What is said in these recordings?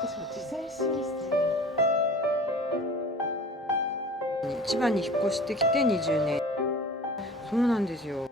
私も自制心千葉に引っ越してきて20年。そうなんですよ。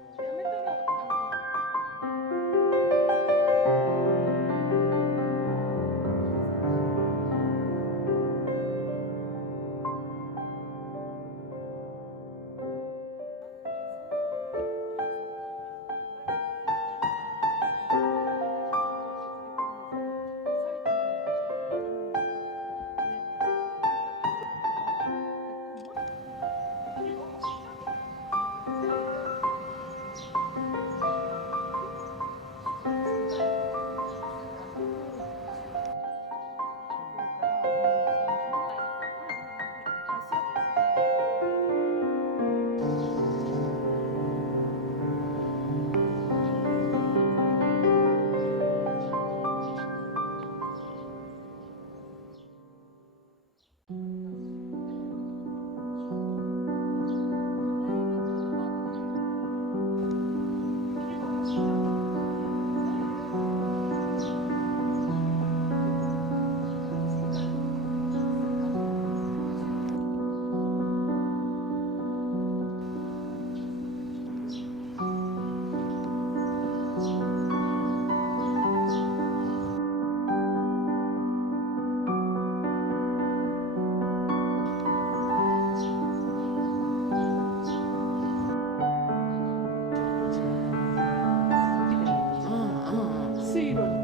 水路に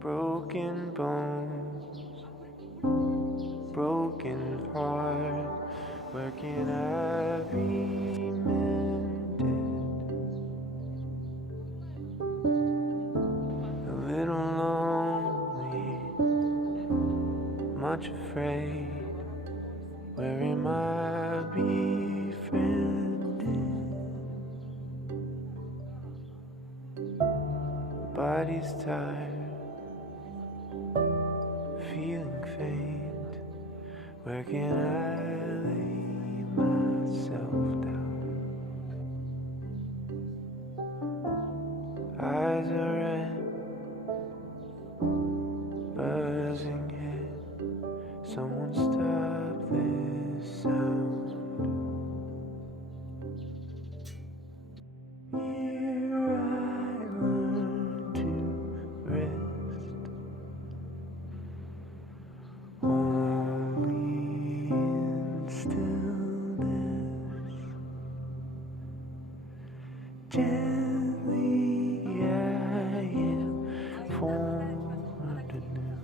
broken bones, broken heart, where can I be mended? A little lonely, much afraid. Where am I befriended? Body's tired, feeling faint. Where can I lay myself down? Eyes are red, buzzing head. Someone stop this sound. Here I learn to rest, only in stillness. Gently I am formed anew.